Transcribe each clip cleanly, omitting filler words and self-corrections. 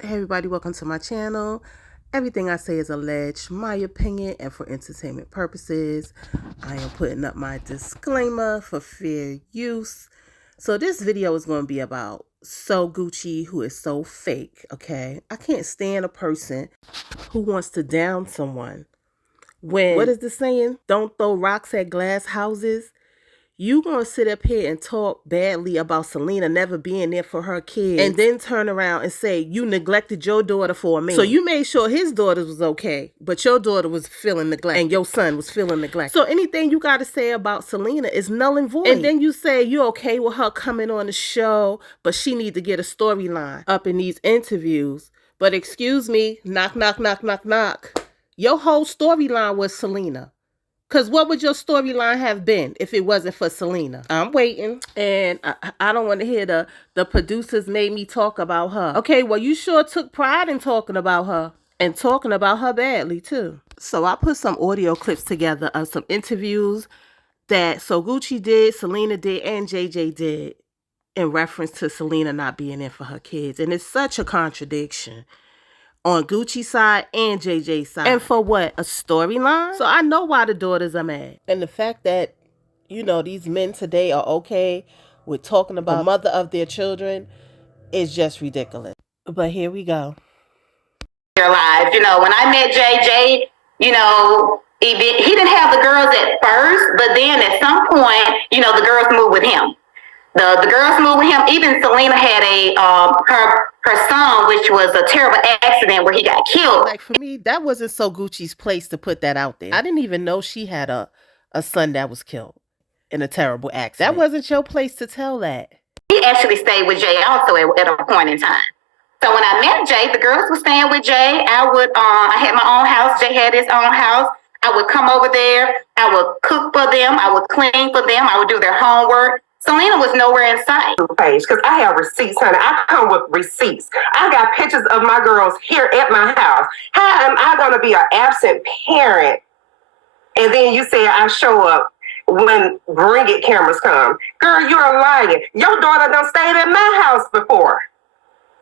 Hey everybody, welcome to my channel. Everything I say is alleged, my opinion, and for entertainment purposes. I am putting up my disclaimer for fair use. So this video is going to be about So Gucci, who is so fake, okay? I can't stand a person who wants to down someone. What is the saying? Don't throw rocks at glass houses. You gonna sit up here and talk badly about Selena never being there for her kids, and then turn around and say you neglected your daughter for a man. So you made sure his daughter was okay, but your daughter was feeling neglected, and your son was feeling neglected. So anything you gotta say about Selena is null and void. And then you say you okay with her coming on the show, but she need to get a storyline up in these interviews. But excuse me, knock, knock, knock, knock, knock. Your whole storyline was Selena. Because what would your storyline have been if it wasn't for Selena? I'm waiting. And I don't want to hear the producers made me talk about her. Okay, well, you sure took pride in talking about her. And talking about her badly, too. So I put some audio clips together of some interviews that So Gucci did, Selena did, and JJ did in reference to Selena not being in for her kids. And it's such a contradiction on Gucci's side and JJ's side. And for what? A storyline? So I know why the daughters are mad. And the fact that, you know, these men today are okay with talking about the mother of their children is just ridiculous. But here we go. Their lives. You know, when I met JJ, you know, he didn't have the girls at first, but then at some point, you know, the girls moved with him. The girls moved with him. Even Selena had her son, which was a terrible accident where he got killed. Like, for me, that wasn't So Gucci's place to put that out there. I didn't even know she had a son that was killed in a terrible accident. That wasn't your place to tell that. He actually stayed with Jay also at a point in time. So when I met Jay, the girls were staying with Jay. I had my own house. Jay had his own house. I would come over there. I would cook for them. I would clean for them. I would do their homework. Selena was nowhere in sight. Page, because I have receipts, honey. I come with receipts. I got pictures of my girls here at my house. How am I going to be an absent parent? And then you say I show up when Bring It cameras come. Girl, you're lying. Your daughter done stayed at my house before.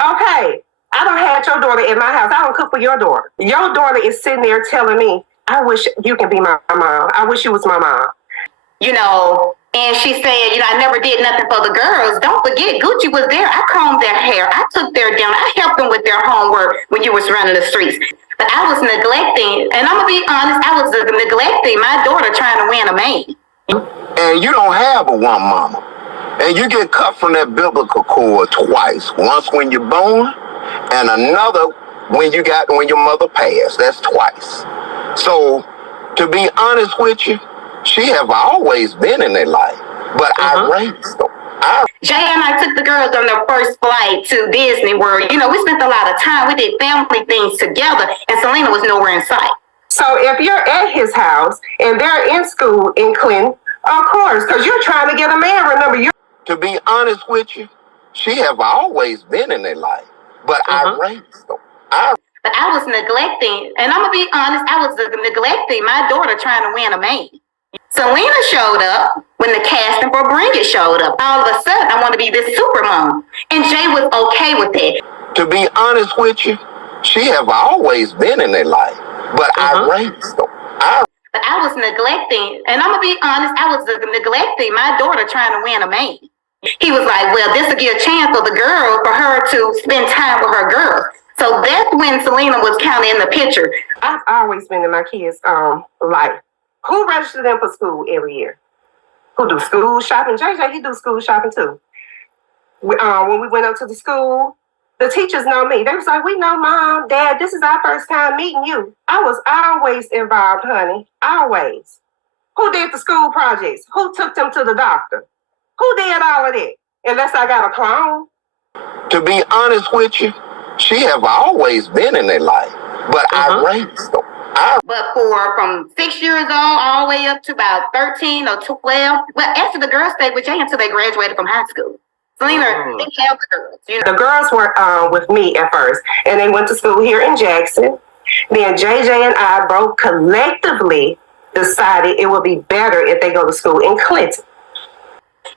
Okay, I don't have your daughter at my house. I don't cook for your daughter. Your daughter is sitting there telling me, I wish you could be my mom. I wish you was my mom. You know, and she said, you know, I never did nothing for the girls. Don't forget, Gucci was there. I combed their hair. I took their dinner. I helped them with their homework when you was running the streets. But I was neglecting, and I'm going to be honest, I was neglecting my daughter trying to win a man. And you don't have a one mama. And you get cut from that biblical cord twice. Once when you're born, and another when your mother passed. That's twice. So, to be honest with you, she have always been in their life, but I raised them. Jay and I took the girls on their first flight to Disney World. You know, we spent a lot of time. We did family things together, and Selena was nowhere in sight. So if you're at his house and they're in school in Clinton, of course, because you're trying to get a man. Remember, you. To be honest with you, she have always been in their life, but I raised them. But I was neglecting, and I'm going to be honest, I was neglecting my daughter trying to win a man. Selena showed up when the casting for Bring It showed up. All of a sudden, I want to be this super mom. And Jay was okay with it. To be honest with you, she have always been in their life, but I raised them. But I was neglecting, and I'm going to be honest, I was neglecting my daughter trying to win a man. He was like, well, this will give a chance for the girl, for her to spend time with her girls. So that's when Selena was kind of in the picture. I've always been in my kids' life. Who registered them for school every year? Who do school shopping? JJ, he do school shopping too. When we went up to the school, the teachers know me. They was like, we know Mom, Dad, this is our first time meeting you. I was always involved, honey. Always. Who did the school projects? Who took them to the doctor? Who did all of that? Unless I got a clone. To be honest with you, she have always been in their life, but I raised them. But from 6 years old all the way up to about 13 or 12, well, actually the girls stayed with Jay until they graduated from high school. Selena didn't have the girls. You know? The girls were with me at first, and they went to school here in Jackson. Then JJ and I both collectively decided it would be better if they go to school in Clinton.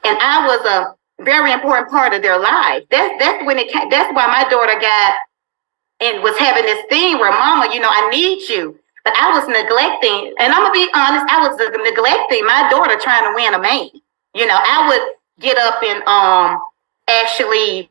And I was a very important part of their life. That's when it came. That's why my daughter got and was having this thing where, mama, you know, I need you. But I was neglecting, and I'm gonna be honest, I was neglecting my daughter trying to win a man. You know, I would get up and actually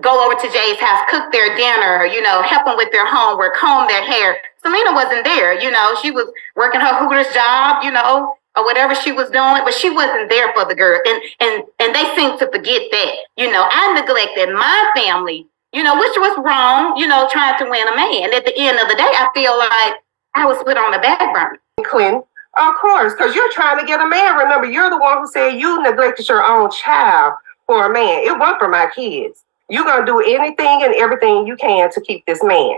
go over to Jay's house, cook their dinner, you know, help them with their homework, comb their hair. Selena wasn't there, you know, she was working her Hooters job, you know, or whatever she was doing, but she wasn't there for the girl. And they seem to forget that. You know, I neglected my family, you know, which was wrong, you know, trying to win a man. At the end of the day, I feel like I was put on the back burner. Clinton, of course, because you're trying to get a man. Remember, you're the one who said you neglected your own child for a man. It wasn't for my kids. You're going to do anything and everything you can to keep this man.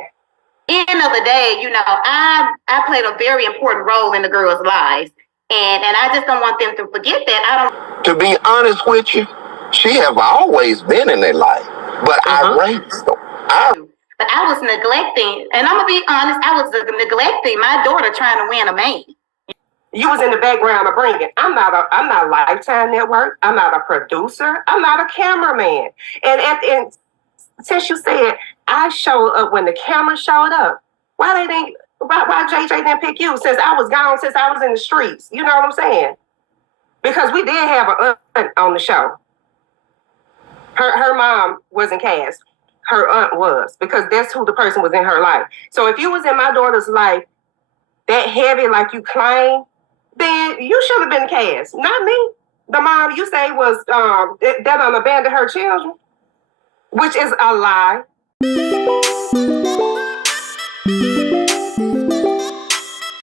End of the day, you know, I played a very important role in the girls' lives. And I just don't want them to forget that. To be honest with you, she have always been in their life. But I raised them. But I was neglecting, and I'm going to be honest, I was neglecting my daughter trying to win a man. You was in the background of bringing. I'm not Lifetime Network. I'm not a producer. I'm not a cameraman. And since you said I showed up when the camera showed up, why JJ didn't pick you since I was gone, since I was in the streets? You know what I'm saying? Because we did have an aunt on the show. Her mom wasn't cast. Her aunt was, because that's who the person was in her life. So if you was in my daughter's life that heavy like you claim, then you should have been cast, not me. The mom you say was that abandoned her children, which is a lie.